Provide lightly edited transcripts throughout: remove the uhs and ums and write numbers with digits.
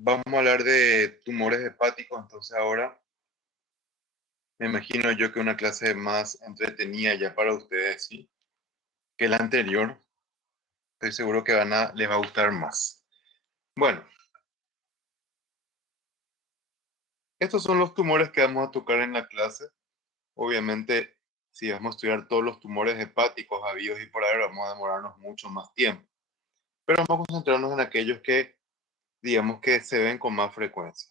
Vamos a hablar de tumores hepáticos, entonces ahora me imagino yo que una clase más entretenida ya para ustedes, ¿sí? Que la anterior. Estoy seguro que les va a gustar más. Bueno, estos son los tumores que vamos a tocar en la clase. Obviamente, si vamos a estudiar todos los tumores hepáticos habidos y por haber, vamos a demorarnos mucho más tiempo. Pero vamos a concentrarnos en aquellos que, digamos, que se ven con más frecuencia.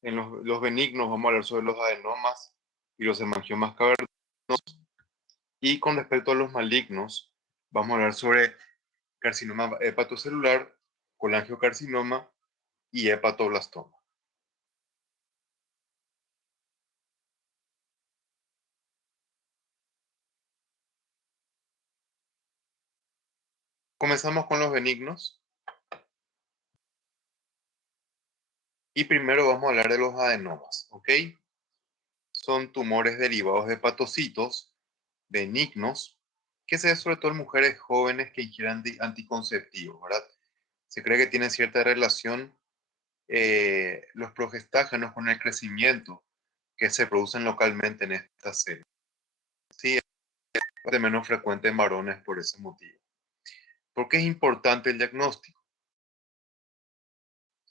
En los benignos vamos a hablar sobre los adenomas y los hemangiomas cavernosos. Y con respecto a los malignos, vamos a hablar sobre carcinoma hepatocelular, colangiocarcinoma y hepatoblastoma. Comenzamos con los benignos y primero vamos a hablar de los adenomas, ¿ok? Son tumores derivados de hepatocitos benignos que se ven sobre todo en mujeres jóvenes que ingieran anticonceptivos, ¿verdad? Se cree que tienen cierta relación los progestágenos con el crecimiento que se producen localmente en estas células. Sí, es de menos frecuente en varones por ese motivo. ¿Por qué es importante el diagnóstico?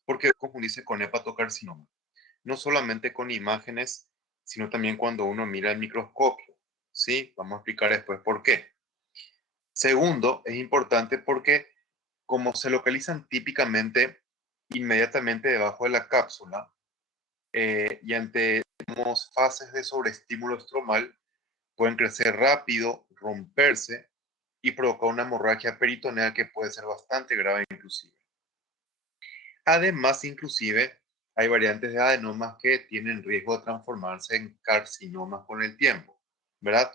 Porque confundirse con hepatocarcinoma. No solamente con imágenes, sino también cuando uno mira el microscopio. ¿Sí? Vamos a explicar después por qué. Segundo, es importante porque como se localizan típicamente inmediatamente debajo de la cápsula y ante digamos, fases de sobreestímulo estromal, pueden crecer rápido, romperse y provocar una hemorragia peritoneal que puede ser bastante grave inclusive. Además, inclusive, hay variantes de adenomas que tienen riesgo de transformarse en carcinomas con el tiempo, ¿verdad?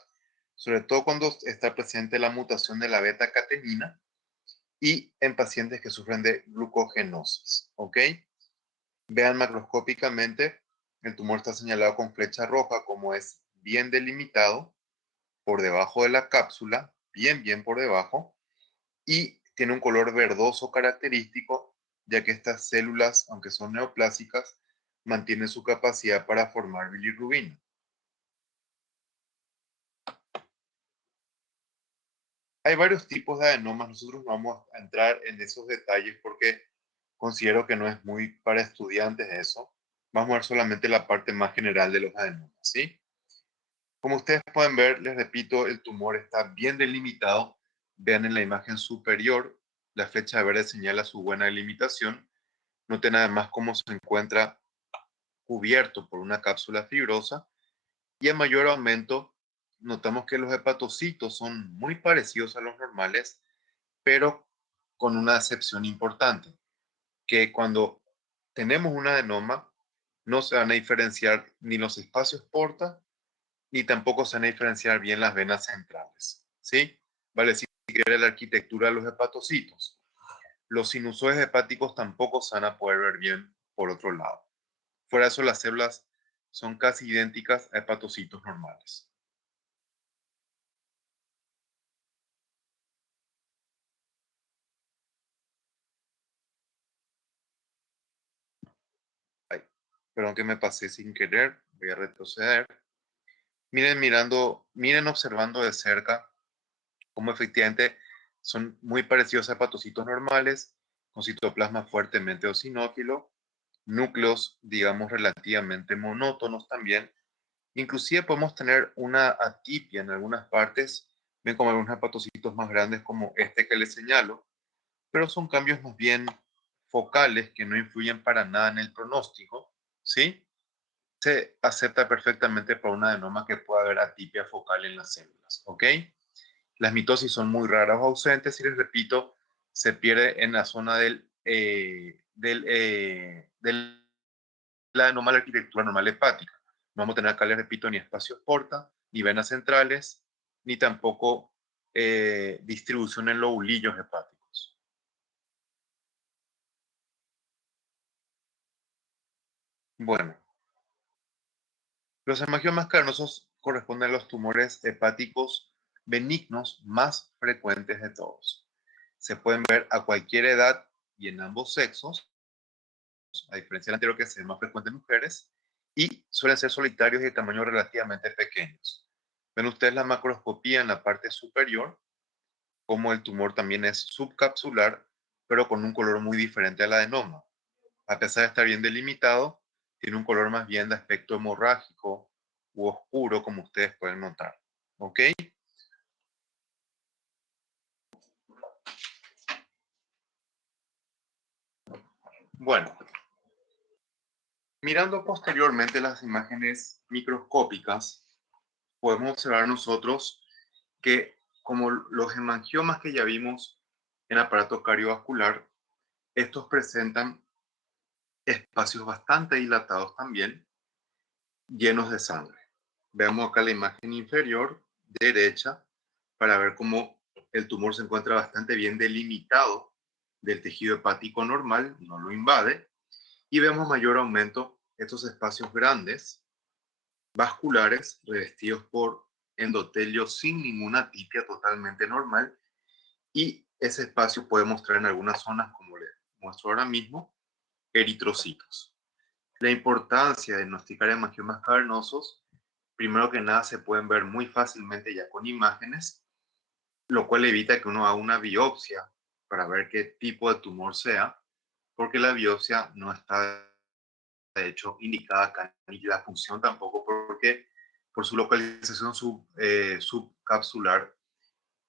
Sobre todo cuando está presente la mutación de la beta-catenina y en pacientes que sufren de glucogenosis, ¿ok? Vean macroscópicamente, el tumor está señalado con flecha roja como es bien delimitado por debajo de la cápsula, bien por debajo, y tiene un color verdoso característico, ya que estas células, aunque son neoplásicas, mantienen su capacidad para formar bilirrubina. Hay varios tipos de adenomas, nosotros no vamos a entrar en esos detalles porque considero que no es muy para estudiantes eso. Vamos a ver solamente la parte más general de los adenomas, ¿sí? Como ustedes pueden ver, les repito, el tumor está bien delimitado. Vean en la imagen superior, la flecha verde señala su buena delimitación. Noten además cómo se encuentra cubierto por una cápsula fibrosa y a mayor aumento notamos que los hepatocitos son muy parecidos a los normales, pero con una excepción importante, que cuando tenemos un adenoma no se van a diferenciar ni los espacios porta ni tampoco se van a diferenciar bien las venas centrales, ¿sí? Vale decir que era la arquitectura de los hepatocitos. Los sinusoides hepáticos tampoco se van a poder ver bien por otro lado. Fuera de eso, las células son casi idénticas a hepatocitos normales. Ay, perdón que me pasé sin querer, voy a retroceder. Miren observando de cerca cómo efectivamente son muy parecidos a hepatocitos normales, con citoplasma fuertemente eosinófilo, núcleos, digamos, relativamente monótonos también. Inclusive podemos tener una atipia en algunas partes, ven como algunos hepatocitos más grandes como este que les señalo, pero son cambios más bien focales que no influyen para nada en el pronóstico, ¿sí? Se acepta perfectamente para un adenoma que pueda haber atipia focal en las células, ¿ok? Las mitosis son muy raras o ausentes y les repito, se pierde en la zona del la normal arquitectura normal hepática. No vamos a tener acá, les repito, ni espacios porta, ni venas centrales, ni tampoco distribución en lobulillos hepáticos. Bueno, los hemangiomas carnosos corresponden a los tumores hepáticos benignos más frecuentes de todos. Se pueden ver a cualquier edad y en ambos sexos. a diferencia del anterior que es más frecuente en mujeres, y suelen ser solitarios y de tamaño relativamente pequeños. Ven ustedes la macroscopía en la parte superior, como el tumor también es subcapsular, pero con un color muy diferente al adenoma. A pesar de estar bien delimitado, tiene un color más bien de aspecto hemorrágico u oscuro, como ustedes pueden notar. ¿Ok? Bueno, mirando posteriormente las imágenes microscópicas, podemos observar nosotros que como los hemangiomas que ya vimos en aparato cardiovascular, estos presentan espacios bastante dilatados también, llenos de sangre. Veamos acá la imagen inferior derecha para ver cómo el tumor se encuentra bastante bien delimitado del tejido hepático normal, no lo invade, y vemos mayor aumento estos espacios grandes, vasculares, revestidos por endotelio sin ninguna atipia, totalmente normal, y ese espacio puede mostrar en algunas zonas, como les muestro ahora mismo, eritrocitos. La importancia de diagnosticar hemangiomas cavernosos, primero que nada, se pueden ver muy fácilmente ya con imágenes, lo cual evita que uno haga una biopsia para ver qué tipo de tumor sea, porque la biopsia no está de hecho indicada acá, ni la función tampoco, porque por su localización subcapsular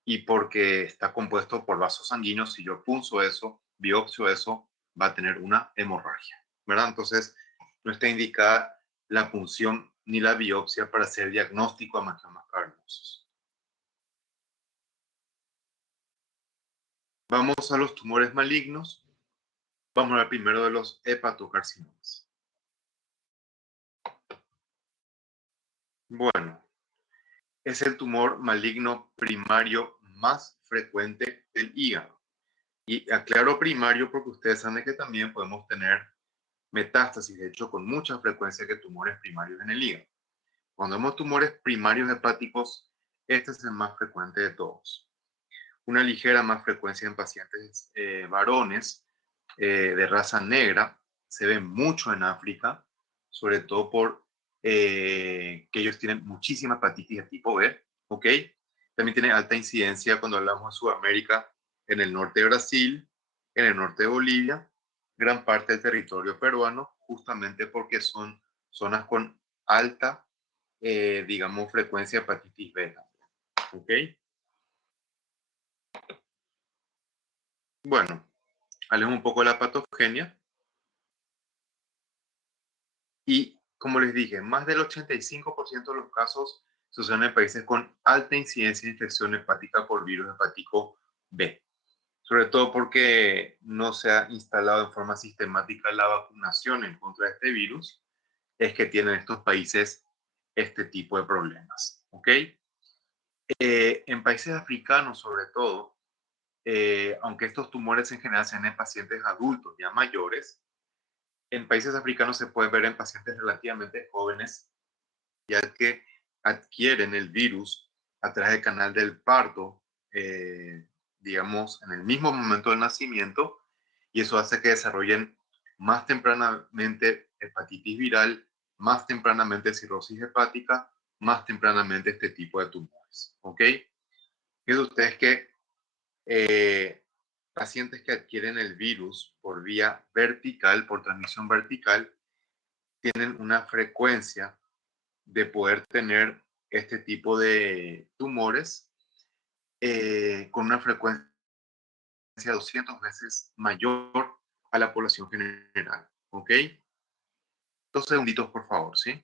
y porque está compuesto por vasos sanguíneos, si yo punzo eso, biopsio eso, va a tener una hemorragia, ¿verdad? Entonces, no está indicada la punción ni la biopsia para hacer diagnóstico a hemangiomas cavernosos. Vamos a los tumores malignos. Vamos a hablar primero de los hepatocarcinomas. Bueno, es el tumor maligno primario más frecuente del hígado. Y aclaro primario porque ustedes saben que también podemos tener metástasis, de hecho, con mucha frecuencia que tumores primarios en el hígado. Cuando vemos tumores primarios hepáticos, este es el más frecuente de todos. Una ligera más frecuencia en pacientes varones de raza negra, se ve mucho en África, sobre todo por que ellos tienen muchísima hepatitis de tipo B, ¿ok? También tiene alta incidencia cuando hablamos de Sudamérica, en el norte de Brasil, en el norte de Bolivia, gran parte del territorio peruano, justamente porque son zonas con alta, digamos, frecuencia de hepatitis B, ¿ok? Bueno, hablemos un poco de la patogenia. Y como les dije, más del 85% de los casos suceden en países con alta incidencia de infección hepática por virus hepático B, sobre todo porque no se ha instalado en forma sistemática la vacunación en contra de este virus, es que tienen estos países este tipo de problemas. ¿Ok? En países africanos, sobre todo, aunque estos tumores en general sean en pacientes adultos ya mayores, en países africanos se puede ver en pacientes relativamente jóvenes, ya que adquieren el virus a través del canal del parto, digamos, en el mismo momento del nacimiento, y eso hace que desarrollen más tempranamente hepatitis viral, más tempranamente cirrosis hepática, más tempranamente este tipo de tumores. ¿Ok? Fíjense ustedes que eh, pacientes que adquieren el virus por vía vertical, por transmisión vertical, tienen una frecuencia de poder tener este tipo de tumores con una frecuencia 200 veces mayor a la población general. ¿Ok? 2 segunditos, por favor, ¿sí?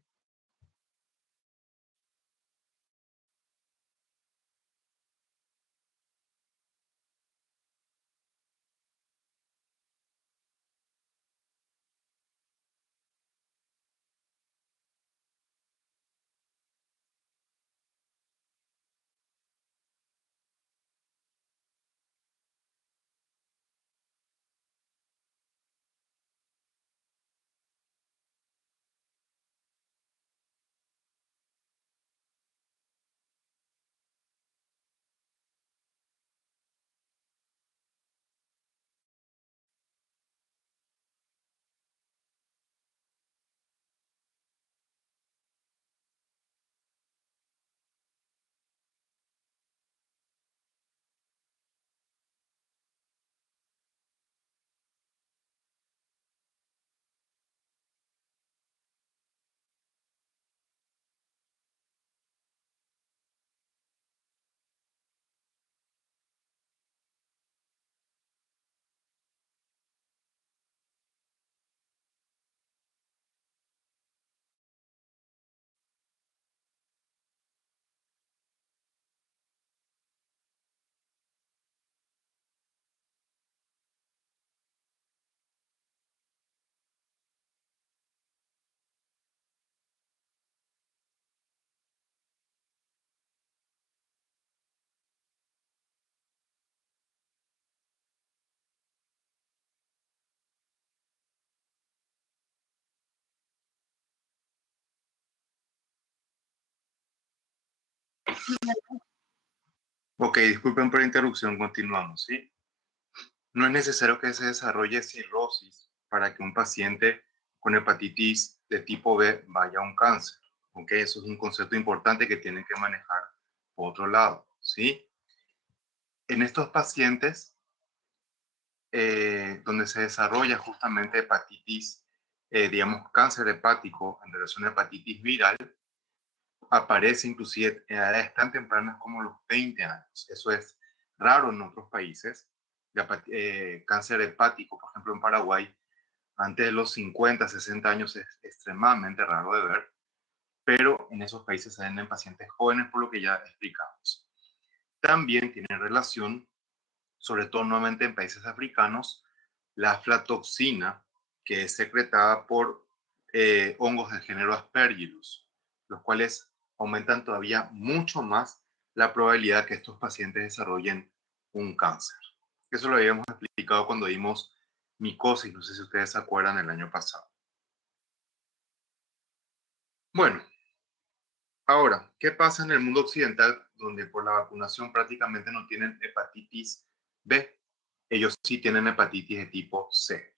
Ok, disculpen por la interrupción, continuamos, ¿sí? No es necesario que se desarrolle cirrosis para que un paciente con hepatitis de tipo B vaya a un cáncer, ¿ok? Eso es un concepto importante que tienen que manejar por otro lado, ¿sí? En estos pacientes donde se desarrolla justamente hepatitis, digamos, cáncer hepático en relación a hepatitis viral, aparece inclusive a edades tan tempranas como los 20 años. Eso es raro en otros países. Cáncer hepático, por ejemplo, en Paraguay, antes de los 50, 60 años es extremadamente raro de ver, pero en esos países se ven en pacientes jóvenes, por lo que ya explicamos. También tiene relación, sobre todo nuevamente en países africanos, la aflatoxina, que es secretada por hongos del género Aspergillus, los cuales aumentan todavía mucho más la probabilidad que estos pacientes desarrollen un cáncer. Eso lo habíamos explicado cuando vimos micosis, no sé si ustedes se acuerdan el año pasado. Bueno, ahora, ¿qué pasa en el mundo occidental donde por la vacunación prácticamente no tienen hepatitis B? Ellos sí tienen hepatitis de tipo C.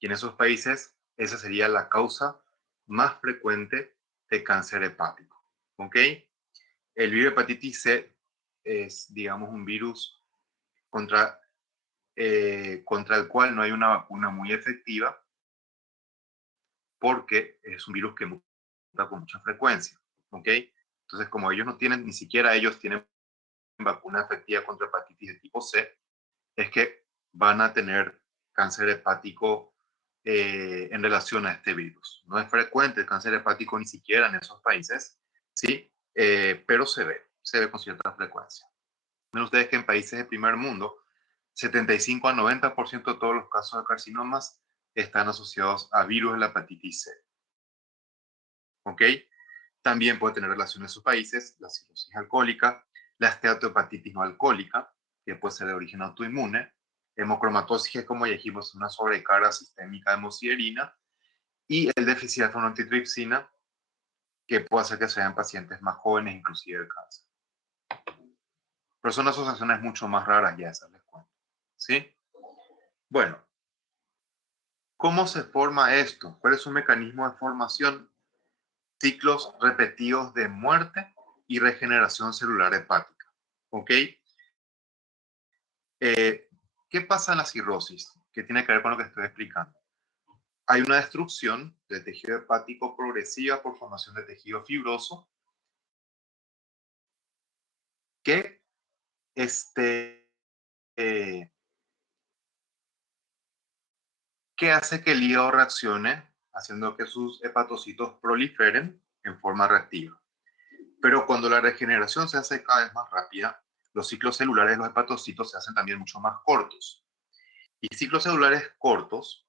Y en esos países, esa sería la causa más frecuente de cáncer hepático. ¿Ok? El virus de hepatitis C es, digamos, un virus contra, contra el cual no hay una vacuna muy efectiva porque es un virus que muta con mucha frecuencia. ¿Ok? Entonces, como ellos no tienen, ni siquiera ellos tienen vacuna efectiva contra hepatitis de tipo C, es que van a tener cáncer hepático en relación a este virus. No es frecuente el cáncer hepático ni siquiera en esos países, ¿sí? Pero se ve con cierta frecuencia. Miren ustedes que en países de primer mundo, 75 a 90% de todos los casos de carcinomas están asociados a virus de la hepatitis C. ¿Ok? También puede tener relación en sus países la cirrosis alcohólica, la esteatohepatitis no alcohólica, que puede ser de origen autoinmune, hemocromatosis, que como ya dijimos, una sobrecarga sistémica de hemosiderina, y el déficit de alfa-1 que puede hacer que sean pacientes más jóvenes, inclusive el cáncer. Pero son asociaciones mucho más raras, ya esas les cuento. ¿Sí? Bueno, ¿cómo se forma esto? ¿Cuál es su mecanismo de formación? Ciclos repetidos de muerte y regeneración celular hepática. ¿Ok? ¿Qué pasa en la cirrosis? ¿Qué tiene que ver con lo que estoy explicando? Hay una destrucción del tejido hepático progresiva por formación de tejido fibroso que, este, eh, que hace que el hígado reaccione, haciendo que sus hepatocitos proliferen en forma reactiva. Pero cuando la regeneración se hace cada vez más rápida, los ciclos celulares de los hepatocitos se hacen también mucho más cortos. Y ciclos celulares cortos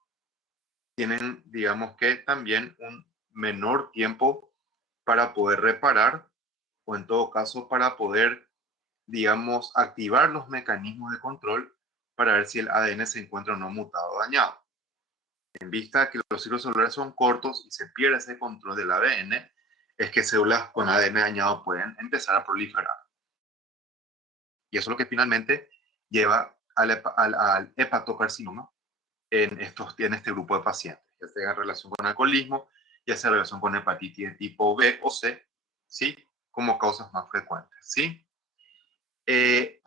tienen, digamos que también un menor tiempo para poder reparar o en todo caso para poder, digamos, activar los mecanismos de control para ver si el ADN se encuentra o no mutado o dañado. En vista que los ciclos celulares son cortos y se pierde ese control del ADN, es que células con ADN dañado pueden empezar a proliferar. Y eso es lo que finalmente lleva al hepatocarcinoma en este grupo de pacientes, ya sea en relación con alcoholismo, ya sea en relación con hepatitis de tipo B o C, ¿sí? Como causas más frecuentes, ¿sí?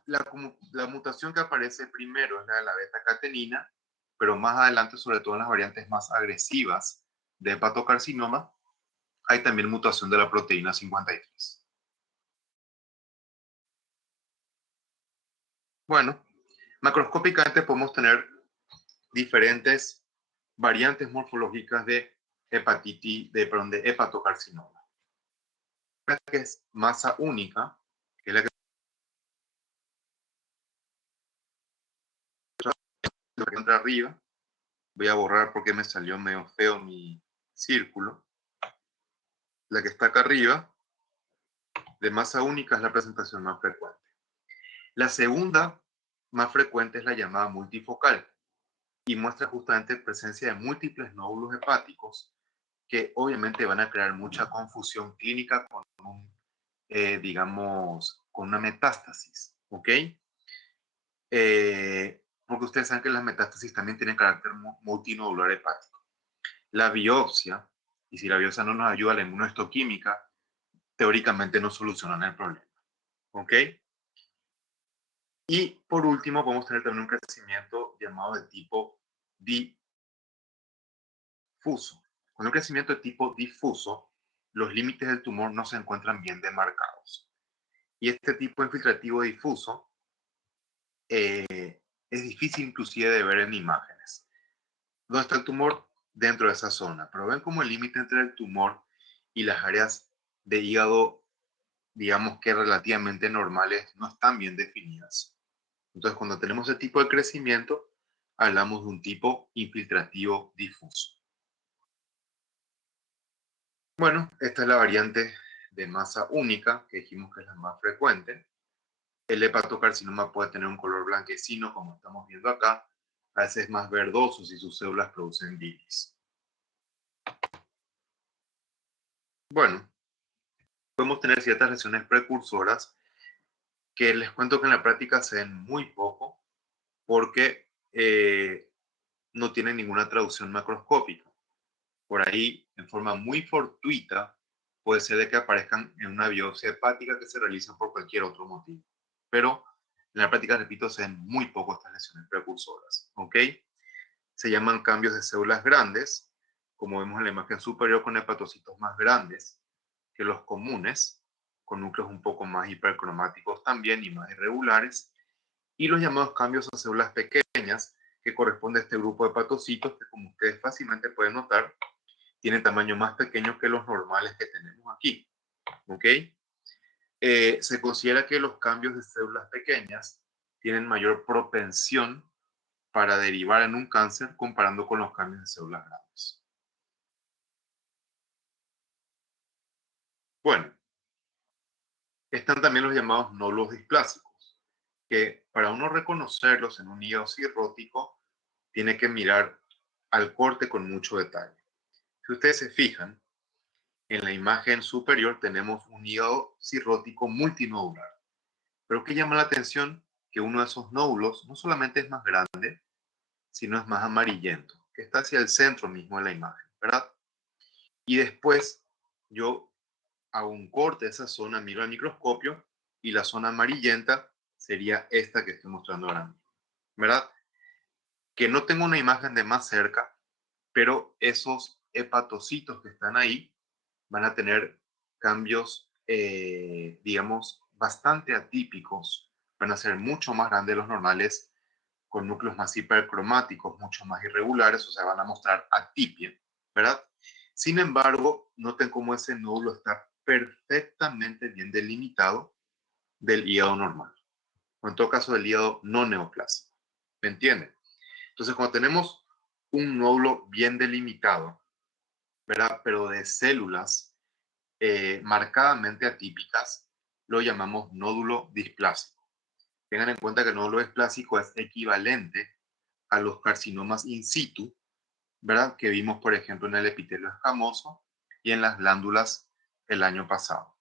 La mutación que aparece primero es la de la beta-catenina, pero más adelante, sobre todo en las variantes más agresivas de hepatocarcinoma, hay también mutación de la proteína 53. Bueno, macroscópicamente podemos tener diferentes variantes morfológicas de de hepatocarcinoma. La que es masa única, que es la que entra arriba. Voy a borrar porque me salió medio feo mi círculo. La que está acá arriba, de masa única, es la presentación más frecuente. La segunda más frecuente es la llamada multifocal y muestra justamente presencia de múltiples nódulos hepáticos que obviamente van a crear mucha confusión clínica con un digamos, con una metástasis, ¿ok? Porque ustedes saben que las metástasis también tienen carácter multinodular hepático. La biopsia, y si la biopsia no nos ayuda a la inmunohistoquímica, teóricamente no solucionan el problema, ¿ok? Y por último, podemos tener también un crecimiento llamado de tipo difuso. Con un crecimiento de tipo difuso, los límites del tumor no se encuentran bien demarcados. Y este tipo infiltrativo difuso es difícil inclusive de ver en imágenes. ¿Dónde está el tumor? Dentro de esa zona. Pero ven como el límite entre el tumor y las áreas de hígado, digamos que relativamente normales, no están bien definidas. Entonces, cuando tenemos ese tipo de crecimiento, hablamos de un tipo infiltrativo difuso. Bueno, esta es la variante de masa única, que dijimos que es la más frecuente. El hepatocarcinoma puede tener un color blanquecino, como estamos viendo acá, a veces más verdoso si sus células producen bilis. Bueno, podemos tener ciertas lesiones precursoras que les cuento que en la práctica se ven muy poco porque no tienen ninguna traducción macroscópica. Por ahí, en forma muy fortuita, puede ser de que aparezcan en una biopsia hepática que se realiza por cualquier otro motivo. Pero en la práctica, repito, se ven muy poco estas lesiones precursoras. ¿Ok? Se llaman cambios de células grandes, como vemos en la imagen superior, con hepatocitos más grandes que los comunes, con núcleos un poco más hipercromáticos también y más irregulares, y los llamados cambios a células pequeñas, que corresponde a este grupo de hepatocitos que, como ustedes fácilmente pueden notar, tienen tamaño más pequeño que los normales que tenemos aquí. ¿Ok? Se considera que los cambios de células pequeñas tienen mayor propensión para derivar en un cáncer comparando con los cambios de células grandes. Bueno, están también los llamados nódulos displásicos, que para uno reconocerlos en un hígado cirrótico, tiene que mirar al corte con mucho detalle. Si ustedes se fijan, en la imagen superior tenemos un hígado cirrótico multinodular. Pero ¿qué llama la atención? Que uno de esos nódulos no solamente es más grande, sino es más amarillento, que está hacia el centro mismo de la imagen, ¿verdad? Y después yo hago un corte de esa zona, miro al microscopio y la zona amarillenta sería esta que estoy mostrando ahora mismo, ¿verdad? Que no tengo una imagen de más cerca, pero esos hepatocitos que están ahí van a tener cambios, digamos, bastante atípicos, van a ser mucho más grandes de los normales, con núcleos más hipercromáticos, mucho más irregulares, o sea, van a mostrar atipia, ¿verdad? Sin embargo, noten cómo ese nódulo está perfectamente bien delimitado del hígado normal, o en todo caso del hígado no neoplásico. ¿Me entienden? Entonces, cuando tenemos un nódulo bien delimitado, ¿verdad? Pero de células marcadamente atípicas, lo llamamos nódulo displásico. Tengan en cuenta que el nódulo displásico es equivalente a los carcinomas in situ, ¿verdad? Que vimos, por ejemplo, en el epitelio escamoso y en las glándulas el año pasado.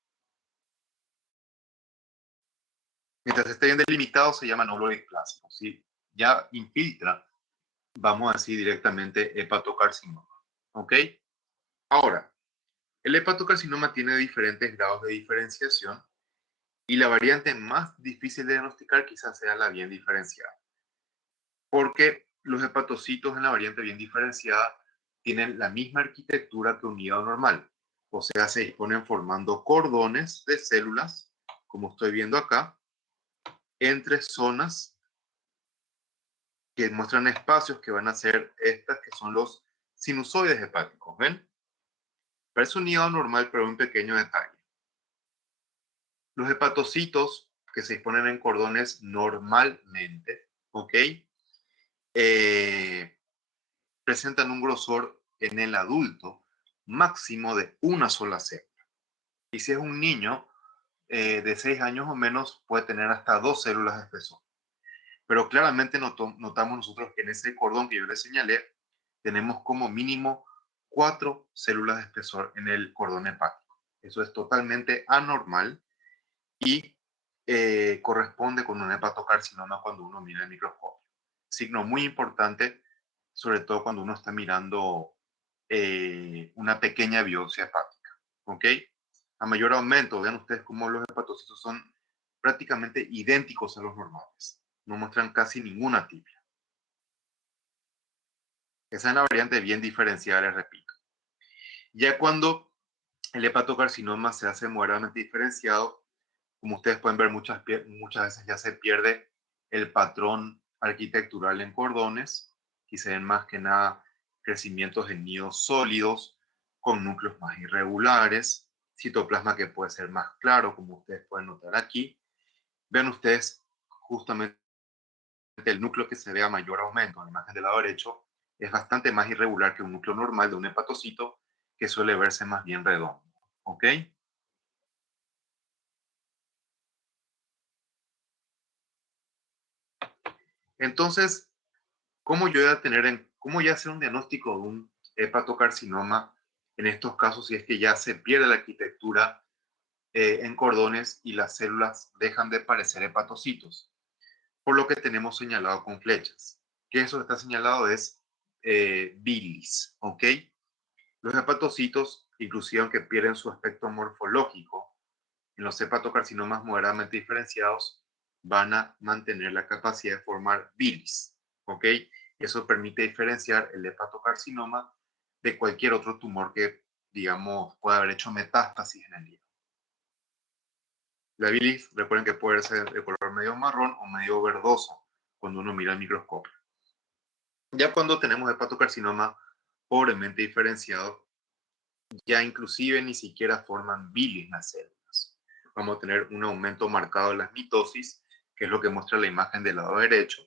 Mientras esté bien delimitado, se llama nódulo displásico. Si ya infiltra, vamos a decir directamente hepatocarcinoma. ¿Ok? Ahora, el hepatocarcinoma tiene diferentes grados de diferenciación y la variante más difícil de diagnosticar quizás sea la bien diferenciada, porque los hepatocitos en la variante bien diferenciada tienen la misma arquitectura que un hígado normal, o sea, se disponen formando cordones de células, como estoy viendo acá, entre zonas que muestran espacios que van a ser estas que son los sinusoides hepáticos, ¿ven? Parece un hígado normal, pero un pequeño detalle. Los hepatocitos que se disponen en cordones normalmente, ¿ok? Eh, presentan un grosor en el adulto máximo de una sola célula. Y si es un niño de 6 años o menos, puede tener hasta 2 células de espesor. Pero claramente notamos nosotros que en ese cordón que yo les señalé, tenemos como mínimo 4 células de espesor en el cordón hepático. Eso es totalmente anormal y corresponde con un hepatocarcinoma cuando uno mira el microscopio. Signo muy importante, sobre todo cuando uno está mirando una pequeña biopsia hepática. ¿Ok? A mayor aumento, vean ustedes cómo los hepatocitos son prácticamente idénticos a los normales. No muestran casi ninguna atipia. Esa es una variante bien diferenciada, les repito. Ya cuando el hepatocarcinoma se hace moderadamente diferenciado, como ustedes pueden ver, muchas veces ya se pierde el patrón arquitectural en cordones y se ven más que nada crecimientos de nidos sólidos con núcleos más irregulares, citoplasma que puede ser más claro, como ustedes pueden notar aquí. Vean ustedes justamente el núcleo que se ve a mayor aumento en la imagen del lado derecho es bastante más irregular que un núcleo normal de un hepatocito que suele verse más bien redondo. ¿Ok? Entonces, cómo ya hacer un diagnóstico de un hepatocarcinoma en estos casos si es que ya se pierde la arquitectura en cordones y las células dejan de parecer hepatocitos? Por lo que tenemos señalado con flechas. Que eso está señalado es bilis, ¿ok? Los hepatocitos, inclusive aunque pierden su aspecto morfológico, en los hepatocarcinomas moderadamente diferenciados, van a mantener la capacidad de formar bilis, ¿ok? Eso permite diferenciar el hepatocarcinoma de cualquier otro tumor que, digamos, pueda haber hecho metástasis en el hígado. La bilis, recuerden que puede ser de color medio marrón o medio verdoso cuando uno mira el microscopio. Ya cuando tenemos hepatocarcinoma pobremente diferenciado, ya inclusive ni siquiera forman bilis las células. Vamos a tener un aumento marcado de las mitosis, que es lo que muestra la imagen del lado derecho,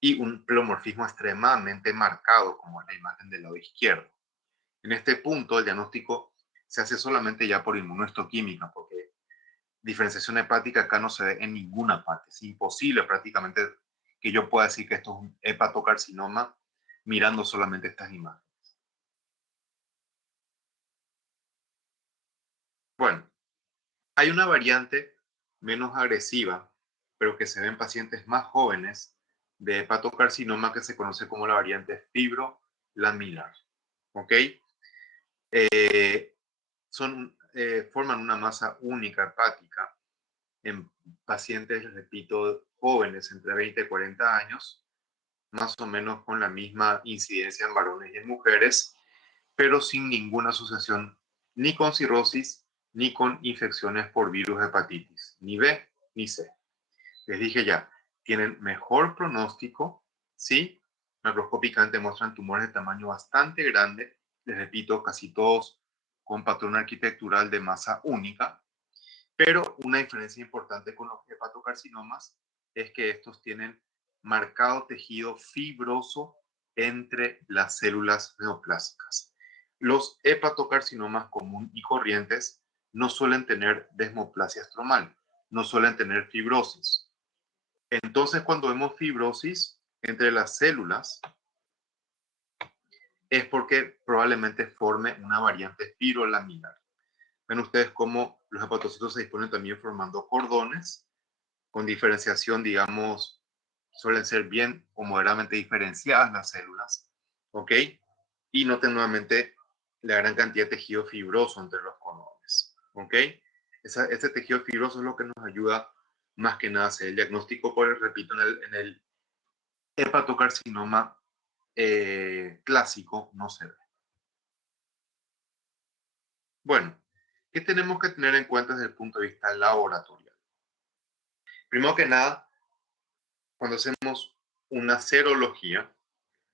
y un pleomorfismo extremadamente marcado, como es la imagen del lado izquierdo. En este punto, el diagnóstico se hace solamente ya por inmunohistoquímica, porque diferenciación hepática acá no se ve en ninguna parte. Es imposible prácticamente que yo pueda decir que esto es un hepatocarcinoma mirando solamente estas imágenes. Bueno, hay una variante menos agresiva, pero que se ve en pacientes más jóvenes de hepatocarcinoma que se conoce como la variante fibrolaminar. ¿Ok? Forman una masa única hepática en pacientes, les repito, jóvenes entre 20 y 40 años, más o menos con la misma incidencia en varones y en mujeres, pero sin ninguna asociación ni con cirrosis ni con infecciones por virus hepatitis, ni B ni C. Les dije ya, tienen mejor pronóstico, ¿sí? Macroscópicamente muestran tumores de tamaño bastante grande, les repito, casi todos con patrón arquitectural de masa única, pero una diferencia importante con los hepatocarcinomas es que estos tienen marcado tejido fibroso entre las células neoplásicas. Los hepatocarcinomas común y corrientes no suelen tener desmoplasia estromal, no suelen tener fibrosis. Entonces, cuando vemos fibrosis entre las células, es porque probablemente forme una variante fibrolaminar. Ven ustedes cómo los hepatocitos se disponen también formando cordones con diferenciación, digamos, suelen ser bien o moderadamente diferenciadas las células, ¿ok? Y noten nuevamente la gran cantidad de tejido fibroso entre los cordones, ¿ok? Este tejido fibroso es lo que nos ayuda más que nada a hacer el diagnóstico, por repito, en el hepatocarcinoma clásico no se ve. Bueno, ¿qué tenemos que tener en cuenta desde el punto de vista laboratorial? Primero que nada, cuando hacemos una serología,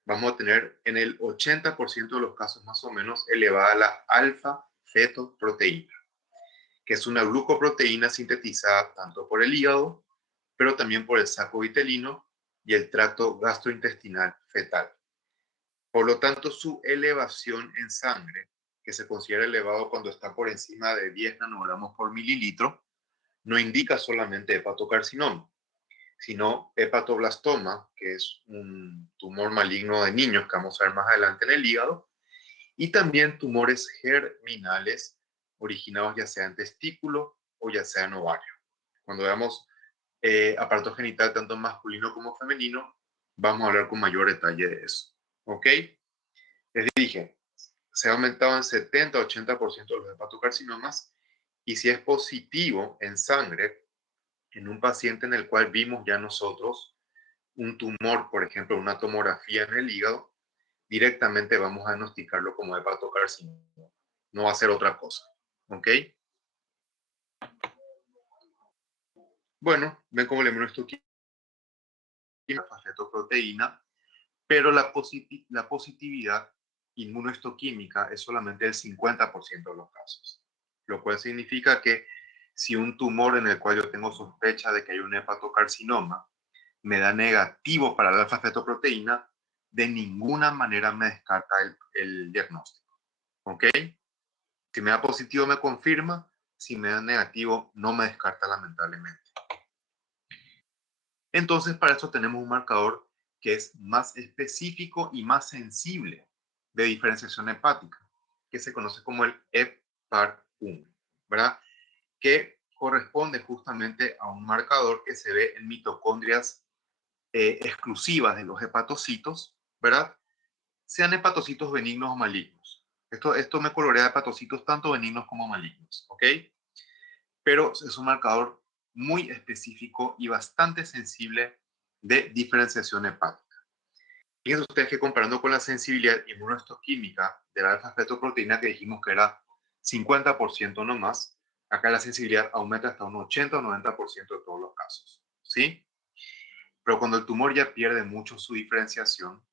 vamos a tener en el 80% de los casos más o menos elevada la alfa-fetoproteína, que es una glucoproteína sintetizada tanto por el hígado, pero también por el saco vitelino y el tracto gastrointestinal fetal. Por lo tanto, su elevación en sangre, que se considera elevado cuando está por encima de 10 nanogramos por mililitro, no indica solamente hepatocarcinoma, sino hepatoblastoma, que es un tumor maligno de niños que vamos a ver más adelante en el hígado, y también tumores germinales originados ya sea en testículo o ya sea en ovario. Cuando veamos aparato genital tanto masculino como femenino, vamos a hablar con mayor detalle de eso. ¿Ok? Les dije, se ha aumentado en 70-80% los hepatocarcinomas y si es positivo en sangre, en un paciente en el cual vimos ya nosotros un tumor, por ejemplo, una tomografía en el hígado, directamente vamos a diagnosticarlo como hepatocarcinoma. No va a ser otra cosa. ¿Ok? Bueno, ven cómo la inmunohistoquímica, fosfetoproteína, pero la positividad inmunohistoquímica es solamente el 50% de los casos, lo cual significa que si un tumor en el cual yo tengo sospecha de que hay un hepatocarcinoma me da negativo para la alfa-fetoproteína, de ninguna manera me descarta el diagnóstico. ¿Ok? Si me da positivo me confirma, si me da negativo no me descarta lamentablemente. Entonces, para eso tenemos un marcador que es más específico y más sensible de diferenciación hepática, que se conoce como el HEPAR1, ¿verdad? Que corresponde justamente a un marcador que se ve en mitocondrias exclusivas de los hepatocitos, ¿verdad? Sean hepatocitos benignos o malignos. Esto me colorea hepatocitos tanto benignos como malignos, ¿ok? Pero es un marcador muy específico y bastante sensible de diferenciación hepática. Fíjense ustedes que comparando con la sensibilidad inmunohistoquímica de la alfa-fetoproteína que dijimos que era 50% no más, acá la sensibilidad aumenta hasta un 80 o 90% de todos los casos, ¿sí? Pero cuando el tumor ya pierde mucho su diferenciación,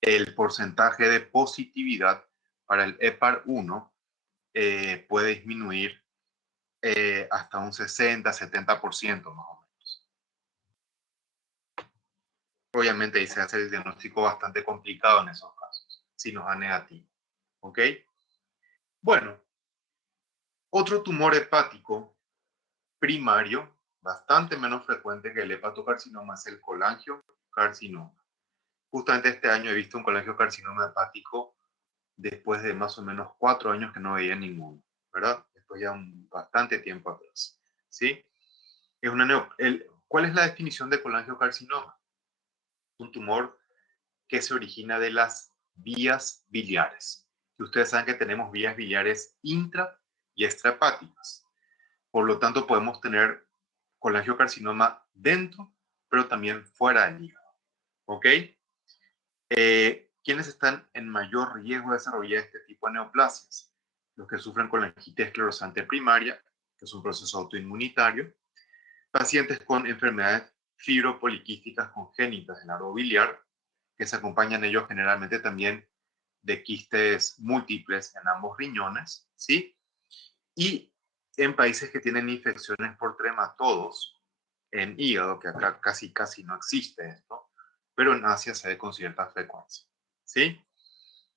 el porcentaje de positividad para el HEPAR1 puede disminuir hasta un 60-70% más o menos. Obviamente ahí se hace el diagnóstico bastante complicado en esos casos, si nos da negativo. ¿Ok? Bueno, otro tumor hepático primario, bastante menos frecuente que el hepatocarcinoma, es el colangiocarcinoma. Justamente este año he visto un colangiocarcinoma hepático después de más o menos 4 años que no veía ninguno, ¿verdad? Después ya bastante tiempo atrás, ¿sí? Es ¿Cuál es la definición de colangiocarcinoma? Un tumor que se origina de las vías biliares. Y ustedes saben que tenemos vías biliares intra y extrahepáticas. Por lo tanto, podemos tener colangiocarcinoma dentro, pero también fuera del hígado. ¿Ok? ¿Quiénes están en mayor riesgo de desarrollar este tipo de neoplasias? Los que sufren colangitis esclerosante primaria, que es un proceso autoinmunitario, pacientes con enfermedades fibropoliquísticas congénitas del árbol biliar, que se acompañan ellos generalmente también de quistes múltiples en ambos riñones, ¿sí? Y en países que tienen infecciones por trematodos en hígado, que acá casi no existe esto, pero en Asia se ve con cierta frecuencia, ¿sí?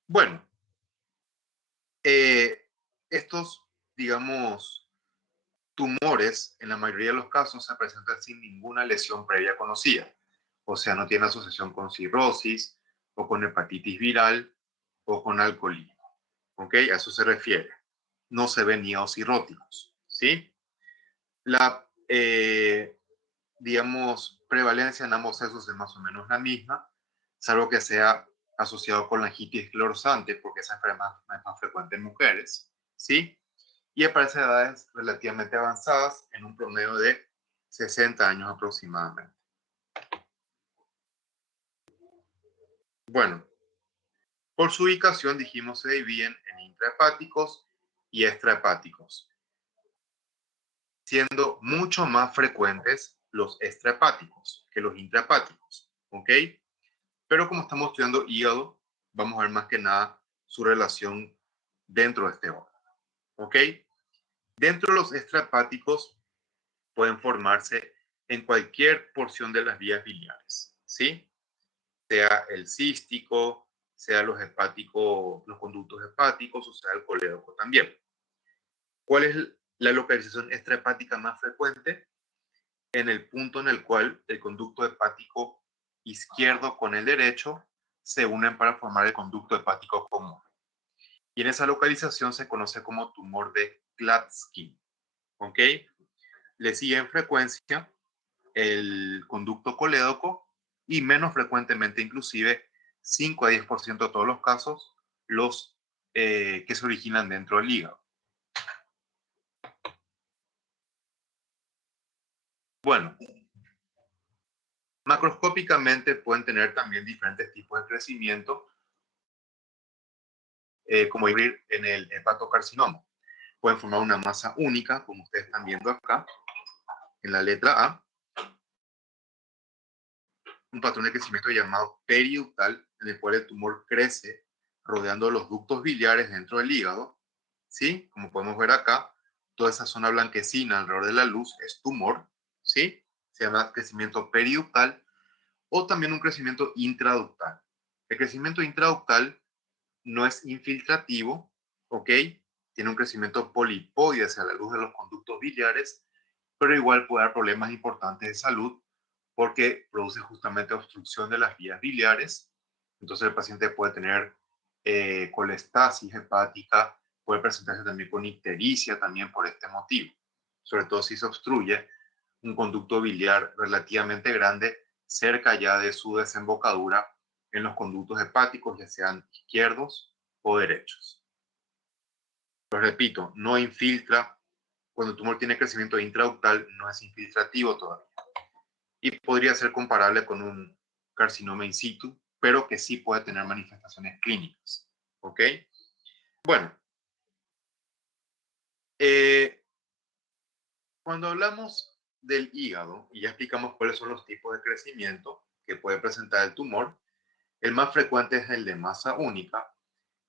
Bueno, estos, digamos, tumores, en la mayoría de los casos, se presentan sin ninguna lesión previa conocida. O sea, no tiene asociación con cirrosis, o con hepatitis viral, o con alcoholismo. ¿Ok? A eso se refiere. No se ven hígados cirróticos. ¿Sí? La, digamos, prevalencia en ambos sexos es más o menos la misma, salvo que sea asociado con la angitis esclerosante, porque esa enfermedad es más frecuente en mujeres. ¿Sí? Y aparece a edades relativamente avanzadas, en un promedio de 60 años aproximadamente. Bueno, por su ubicación dijimos se dividen en intrahepáticos y extrahepáticos, siendo mucho más frecuentes los extrahepáticos que los intrahepáticos, ¿ok? Pero como estamos estudiando hígado, vamos a ver más que nada su relación dentro de este órgano, ¿ok? Dentro de los extrahepáticos pueden formarse en cualquier porción de las vías biliares, ¿sí? Sea el cístico, sea los hepáticos, los conductos hepáticos, o sea el colédoco también. ¿Cuál es la localización extrahepática más frecuente? En el punto en el cual el conducto hepático izquierdo con el derecho se unen para formar el conducto hepático común. Y en esa localización se conoce como tumor de Klatskin, ¿ok? Le sigue en frecuencia el conducto colédoco y menos frecuentemente, inclusive 5 a 10% de todos los casos, los que se originan dentro del hígado. Bueno, macroscópicamente pueden tener también diferentes tipos de crecimiento, como ir en el hepatocarcinoma. Pueden formar una masa única, como ustedes están viendo acá, en la letra A, un patrón de crecimiento llamado periductal, en el cual el tumor crece rodeando los ductos biliares dentro del hígado, ¿sí? Como podemos ver acá, toda esa zona blanquecina alrededor de la luz es tumor, ¿sí? Se llama crecimiento periductal o también un crecimiento intraductal. El crecimiento intraductal no es infiltrativo, ¿ok? Tiene un crecimiento polipoide hacia la luz de los conductos biliares, pero igual puede dar problemas importantes de salud porque produce justamente obstrucción de las vías biliares. Entonces el paciente puede tener colestasis hepática, puede presentarse también con ictericia también por este motivo, sobre todo si se obstruye un conducto biliar relativamente grande cerca ya de su desembocadura en los conductos hepáticos, ya sean izquierdos o derechos. Lo repito, no infiltra. Cuando el tumor tiene crecimiento intraductal, no es infiltrativo todavía. Y podría ser comparable con un carcinoma in situ, pero que sí puede tener manifestaciones clínicas. ¿Ok? Bueno, cuando hablamos del hígado, y ya explicamos cuáles son los tipos de crecimiento que puede presentar el tumor, el más frecuente es el de masa única,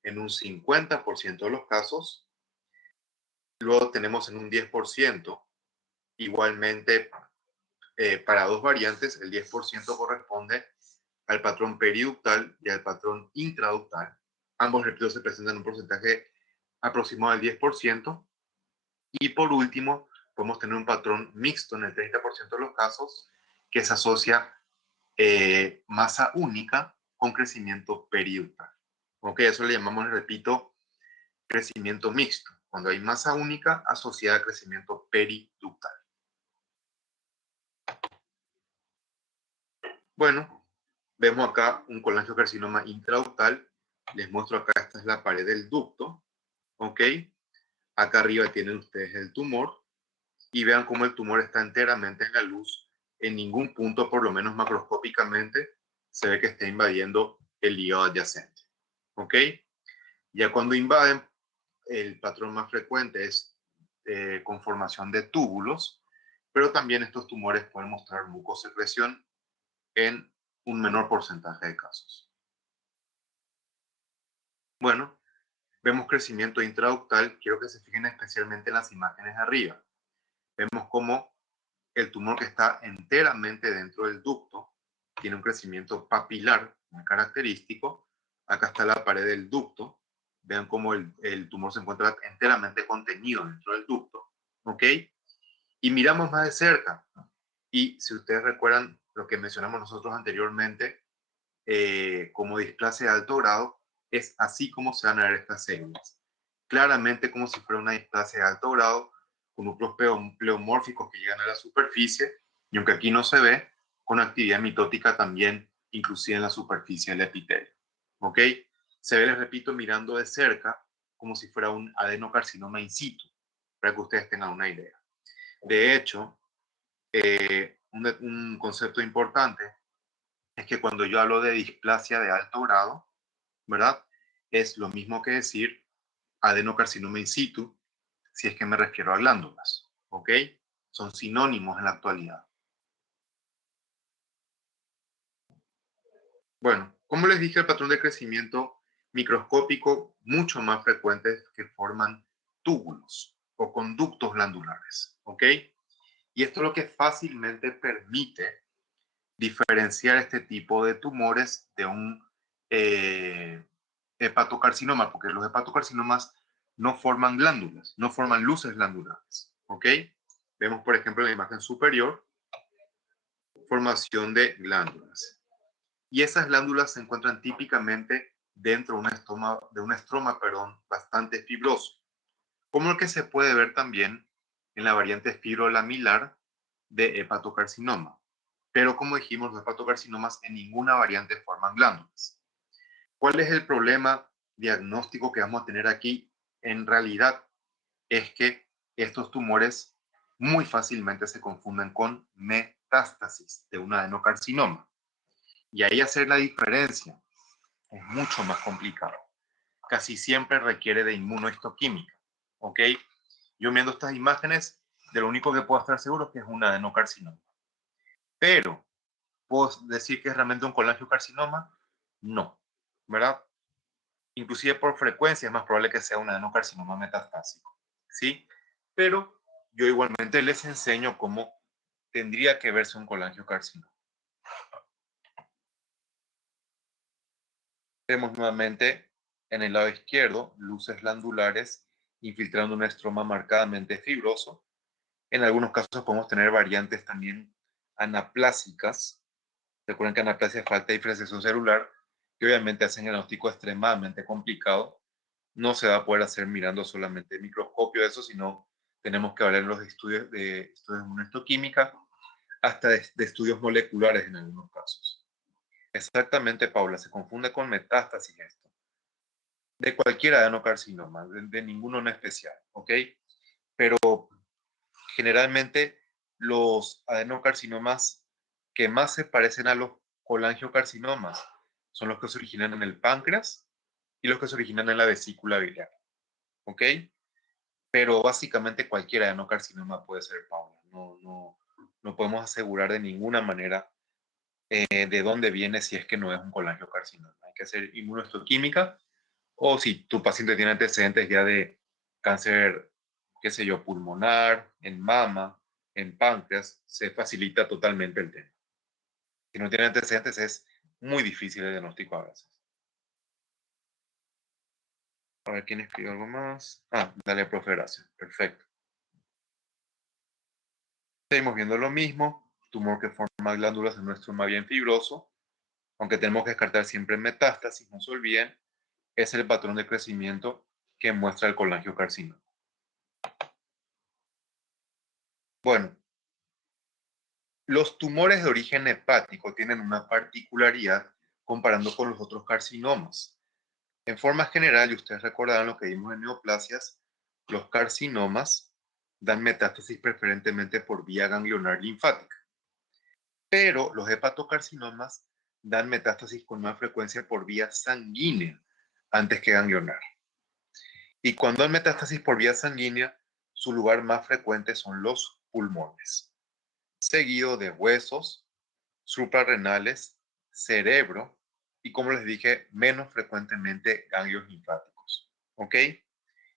en un 50% de los casos. Luego tenemos en un 10%, igualmente para dos variantes, el 10% corresponde al patrón periductal y al patrón intraductal. Ambos, repito, se presentan en un porcentaje aproximado del 10%. Y por último, podemos tener un patrón mixto en el 30% de los casos que se asocia masa única con crecimiento periductal. Ok, eso le llamamos, repito, crecimiento mixto, cuando hay masa única asociada a crecimiento periductal. Bueno, vemos acá un colangiocarcinoma intraductal. Les muestro acá, esta es la pared del ducto. Ok, acá arriba tienen ustedes el tumor y vean cómo el tumor está enteramente en la luz. En ningún punto, por lo menos macroscópicamente, se ve que está invadiendo el hígado adyacente. Ok, ya cuando invaden, el patrón más frecuente es conformación de túbulos, pero también estos tumores pueden mostrar mucosecreción en un menor porcentaje de casos. Bueno, vemos crecimiento intraductal. Quiero que se fijen especialmente en las imágenes de arriba. Vemos cómo el tumor que está enteramente dentro del ducto tiene un crecimiento papilar muy característico. Acá está la pared del ducto. Vean cómo el tumor se encuentra enteramente contenido dentro del ducto. ¿Ok? Y miramos más de cerca. Y si ustedes recuerdan lo que mencionamos nosotros anteriormente, como displasia de alto grado, es así como se van a ver estas células. Claramente como si fuera una displasia de alto grado, con núcleos pleomórficos que llegan a la superficie, y aunque aquí no se ve, con actividad mitótica también, inclusive en la superficie del epitelio. ¿Ok? Se ve, les repito, mirando de cerca, como si fuera un adenocarcinoma in situ, para que ustedes tengan una idea. De hecho, un concepto importante es que cuando yo hablo de displasia de alto grado, ¿verdad? Es lo mismo que decir adenocarcinoma in situ, si es que me refiero a glándulas, ¿ok? Son sinónimos en la actualidad. Bueno, como les dije, el patrón de crecimiento microscópico mucho más frecuente es que forman túbulos o conductos glandulares, ¿ok? Y esto es lo que fácilmente permite diferenciar este tipo de tumores de un hepatocarcinoma, porque los hepatocarcinomas no forman glándulas, no forman luces glandulares, ¿ok? Vemos, por ejemplo, en la imagen superior, formación de glándulas. Y esas glándulas se encuentran típicamente dentro de un estroma, bastante fibroso, como el que se puede ver también en la variante fibrolamilar de hepatocarcinoma. Pero como dijimos, los hepatocarcinomas en ninguna variante forman glándulas. ¿Cuál es el problema diagnóstico que vamos a tener aquí? En realidad es que estos tumores muy fácilmente se confunden con metástasis de un adenocarcinoma. Y ahí hacer la diferencia es mucho más complicado. Casi siempre requiere de inmunohistoquímica. ¿Ok? Yo viendo estas imágenes, de lo único que puedo estar seguro es que es un adenocarcinoma. Pero, ¿puedo decir que es realmente un colangiocarcinoma? No, ¿verdad? Inclusive por frecuencia es más probable que sea un adenocarcinoma metastásico, ¿sí? Pero yo igualmente les enseño cómo tendría que verse un colangiocarcinoma. Vemos nuevamente en el lado izquierdo luces glandulares infiltrando un estroma marcadamente fibroso. En algunos casos podemos tener variantes también anaplásicas. Recuerden que anaplasia es falta de diferenciación celular, que obviamente hacen el diagnóstico extremadamente complicado. No se va a poder hacer mirando solamente el microscopio eso, sino tenemos que hablar en los estudios de inmunohistoquímica, hasta de estudios moleculares en algunos casos. Exactamente, Paula, se confunde con metástasis esto. De cualquier adenocarcinoma, de ninguno en especial, ¿ok? Pero generalmente los adenocarcinomas que más se parecen a los colangiocarcinomas son los que se originan en el páncreas y los que se originan en la vesícula biliar, ¿ok? Pero básicamente cualquier adenocarcinoma puede ser, Paula. No podemos asegurar de ninguna manera de dónde viene si es que no es un colangiocarcinoma. Hay que hacer inmunohistoquímica o si tu paciente tiene antecedentes ya de cáncer, qué sé yo, pulmonar, en mama, en páncreas, se facilita totalmente el tema. Si no tiene antecedentes es muy difícil el diagnóstico a veces. A ver, ¿quién escribió algo más? Ah, dale, profe, gracias. Perfecto. Seguimos viendo lo mismo. Tumor que forma glándulas en nuestro más bien fibroso, aunque tenemos que descartar siempre metástasis, no se olviden, es el patrón de crecimiento que muestra el colangiocarcinoma. Bueno, los tumores de origen hepático tienen una particularidad comparando con los otros carcinomas. En forma general, y ustedes recordarán lo que vimos en neoplasias, los carcinomas dan metástasis preferentemente por vía ganglionar linfática, pero los hepatocarcinomas dan metástasis con más frecuencia por vía sanguínea antes que ganglionar. Y cuando hay metástasis por vía sanguínea, su lugar más frecuente son los pulmones, seguido de huesos, suprarrenales, cerebro y, como les dije, menos frecuentemente ganglios linfáticos. ¿Ok?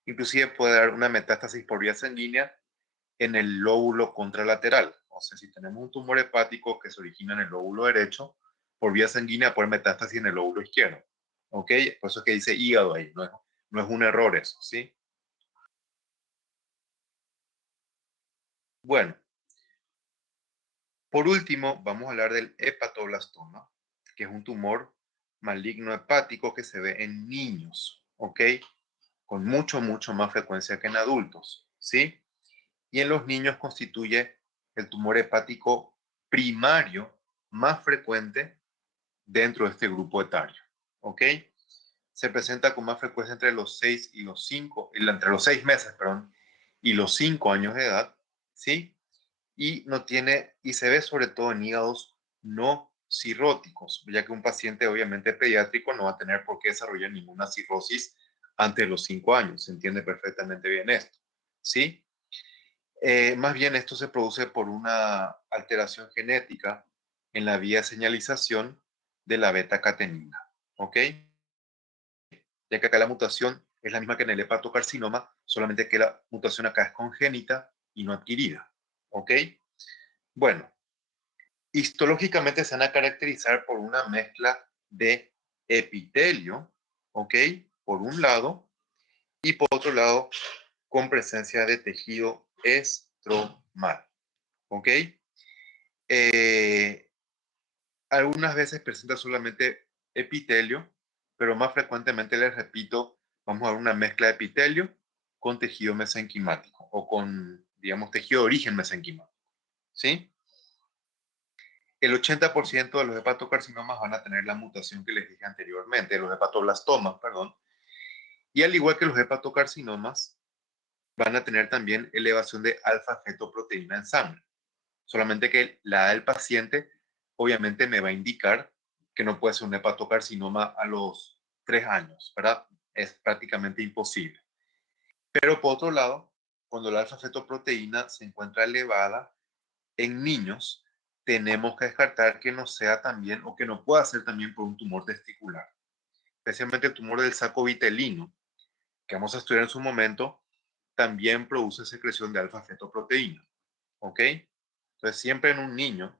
Inclusive puede dar una metástasis por vía sanguínea en el lóbulo contralateral. O sea, si tenemos un tumor hepático que se origina en el lóbulo derecho, por vía sanguínea puede metástasis en el lóbulo izquierdo. ¿Ok? Por eso es que dice hígado ahí, no es un error eso, ¿sí? Bueno, por último, vamos a hablar del hepatoblastoma, que es un tumor maligno hepático que se ve en niños, ¿ok? Con mucho más frecuencia que en adultos, ¿sí? Y en los niños constituye el tumor hepático primario más frecuente dentro de este grupo etario, ¿ok? Se presenta con más frecuencia entre los 6 y los 5, entre los 6 meses, perdón, y los 5 años de edad, ¿sí? Y no tiene, y se ve sobre todo en hígados no cirróticos, ya que un paciente obviamente pediátrico no va a tener por qué desarrollar ninguna cirrosis antes de los 5 años, se entiende perfectamente bien esto, ¿sí? Más bien esto se produce por una alteración genética en la vía de señalización de la beta-catenina, ¿ok? Ya que acá la mutación es la misma que en el hepatocarcinoma, solamente que la mutación acá es congénita y no adquirida, ¿ok? Bueno, histológicamente se van a caracterizar por una mezcla de epitelio, ¿ok? Por un lado, y por otro lado, con presencia de tejido estromal, ¿ok? Eh, Algunas veces presenta solamente epitelio, pero más frecuentemente, les repito, vamos a ver una mezcla de epitelio con tejido mesenquimático o con digamos, tejido de origen mesenquimático, ¿sí? El 80% de los hepatocarcinomas van a tener la mutación que les dije anteriormente, los hepatoblastomas, perdón, y al igual que los hepatocarcinomas, van a tener también elevación de alfa-fetoproteína en sangre. Solamente que la del paciente obviamente me va a indicar que no puede ser un hepatocarcinoma a los 3 años, ¿verdad? Es prácticamente imposible. Pero por otro lado, cuando la alfa-fetoproteína se encuentra elevada en niños, tenemos que descartar que no sea también o que no pueda ser también por un tumor testicular, especialmente el tumor del saco vitelino, que vamos a estudiar en su momento, también produce secreción de alfa-fetoproteína, ¿ok? Entonces, siempre en un niño,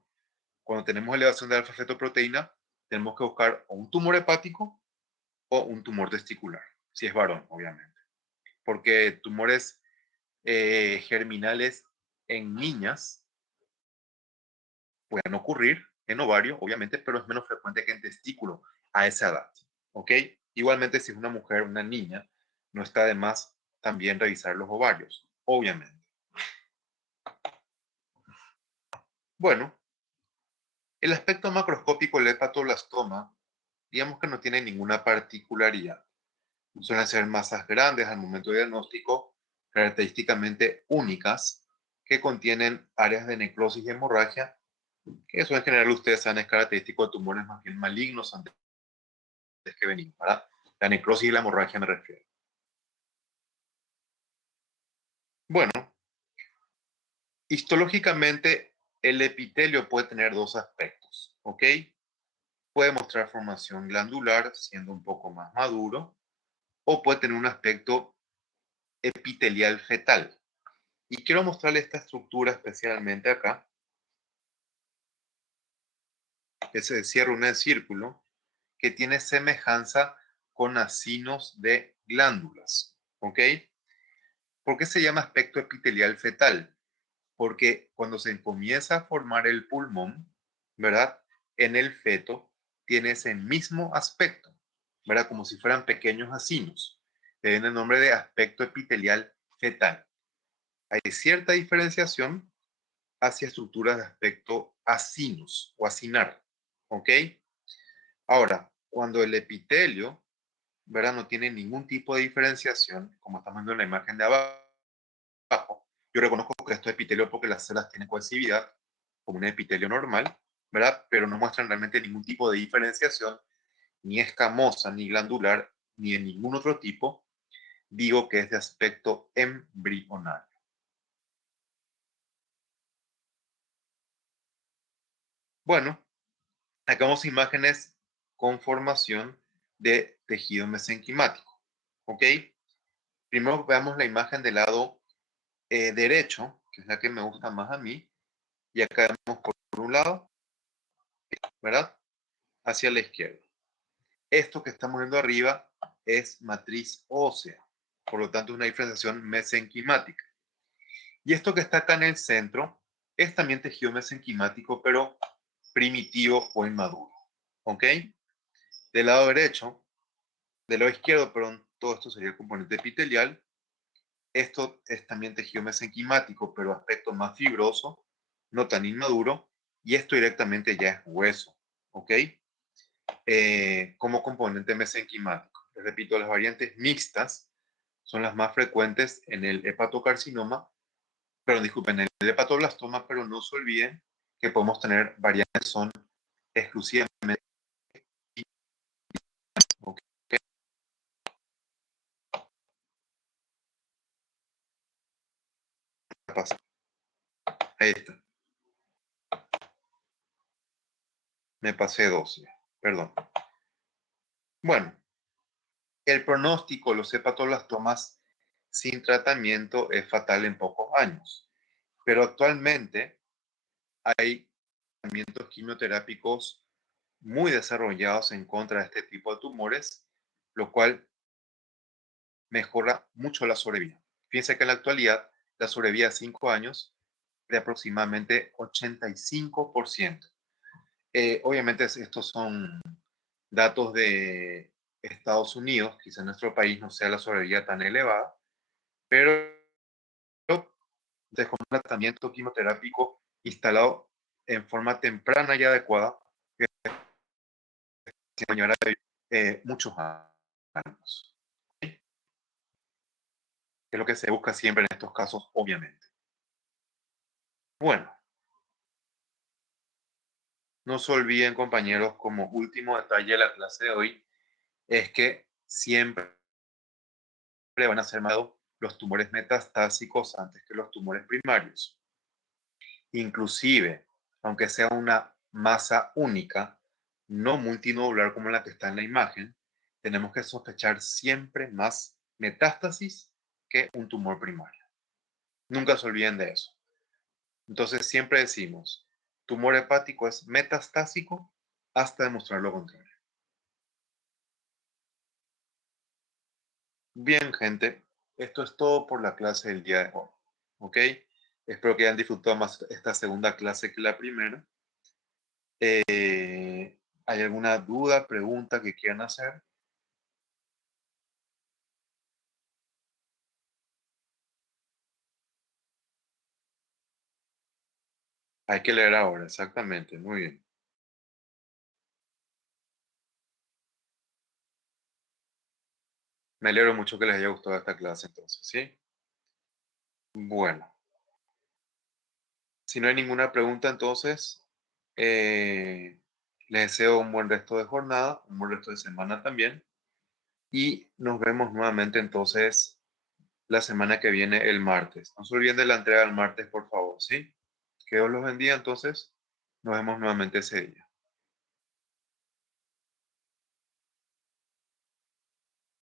cuando tenemos elevación de alfa-fetoproteína, tenemos que buscar o un tumor hepático o un tumor testicular, si es varón, obviamente. Porque tumores germinales en niñas pueden ocurrir en ovario, obviamente, pero es menos frecuente que en testículo a esa edad, ¿ok? Igualmente, si es una mujer, una niña, no está de más también revisar los ovarios, obviamente. Bueno, el aspecto macroscópico del hepatoblastoma, digamos que no tiene ninguna particularidad. Suelen ser masas grandes al momento de diagnóstico, característicamente únicas, que contienen áreas de necrosis y hemorragia, que eso en general ustedes saben es característico de tumores más bien malignos antes que benignos, ¿verdad? La necrosis y la hemorragia me refiero. Bueno, histológicamente el epitelio puede tener dos aspectos, ¿ok? Puede mostrar formación glandular siendo un poco más maduro o puede tener un aspecto epitelial fetal. Y quiero mostrarle esta estructura especialmente acá, que se cierra un círculo, que tiene semejanza con acinos de glándulas, ¿ok? ¿Por qué se llama aspecto epitelial fetal? Porque cuando se comienza a formar el pulmón, ¿verdad? En el feto tiene ese mismo aspecto, ¿verdad? Como si fueran pequeños acinos. Tiene el nombre de aspecto epitelial fetal. Hay cierta diferenciación hacia estructuras de aspecto acinos o acinar, ¿ok? Ahora, cuando el epitelio, ¿verdad? No tiene ningún tipo de diferenciación, como estamos viendo en la imagen de abajo, yo reconozco que esto es epitelio porque las células tienen cohesividad, como un epitelio normal, ¿verdad? Pero no muestran realmente ningún tipo de diferenciación, ni escamosa, ni glandular, ni de ningún otro tipo. Digo que es de aspecto embrional. Bueno, acá vemos imágenes con formación de tejido mesenquimático. ¿Ok? Primero veamos la imagen del lado derecho, que es la que me gusta más a mí, y acá vemos por un lado, ¿verdad? Hacia la izquierda. Esto que estamos viendo arriba es matriz ósea, por lo tanto es una diferenciación mesenquimática. Y esto que está acá en el centro es también tejido mesenquimático, pero primitivo o inmaduro. ¿Ok? Del lado derecho, del lado izquierdo, perdón, todo esto sería el componente epitelial. Esto es también tejido mesenquimático, pero aspecto más fibroso, no tan inmaduro. Y esto directamente ya es hueso. ¿Ok? Como componente mesenquimático. Les repito, las variantes mixtas son las más frecuentes en el hepatocarcinoma, pero disculpen, en el hepatoblastoma, pero no se olviden que podemos tener variantes que son exclusivamente. ¿Ok? Ahí está. Me pasé 12. Perdón. Bueno, el pronóstico de los hepatoblastomas sin tratamiento es fatal en pocos años, pero actualmente hay tratamientos quimioterápicos muy desarrollados en contra de este tipo de tumores, lo cual mejora mucho la sobrevida. Fíjense que en la actualidad la sobrevida a 5 años es de aproximadamente 85%. Obviamente estos son datos de Estados Unidos, quizá en nuestro país no sea la sobrevida tan elevada, pero Entonces, con un tratamiento quimioterápico instalado en forma temprana y adecuada, que se va a vivir muchos años. ¿Sí? Es lo que se busca siempre en estos casos, obviamente. Bueno, no se olviden, compañeros, como último detalle de la clase de hoy, es que siempre van a ser más los tumores metastásicos antes que los tumores primarios. Inclusive, aunque sea una masa única, no multinodular como la que está en la imagen, tenemos que sospechar siempre más metástasis que un tumor primario. Nunca se olviden de eso. Entonces siempre decimos, tumor hepático es metastásico hasta demostrar lo contrario. Bien, gente, esto es todo por la clase del día de hoy. ¿Ok? Espero que hayan disfrutado más esta segunda clase que la primera. ¿Hay alguna duda, pregunta que quieran hacer? Hay que leer ahora, exactamente. Muy bien. Me alegro mucho que les haya gustado esta clase entonces, ¿sí? Bueno, si no hay ninguna pregunta, entonces les deseo un buen resto de jornada, un buen resto de semana también. Y nos vemos nuevamente entonces la semana que viene, el martes. No se olviden de la entrega el martes, por favor, ¿sí? Que Dios los bendiga entonces. Nos vemos nuevamente ese día.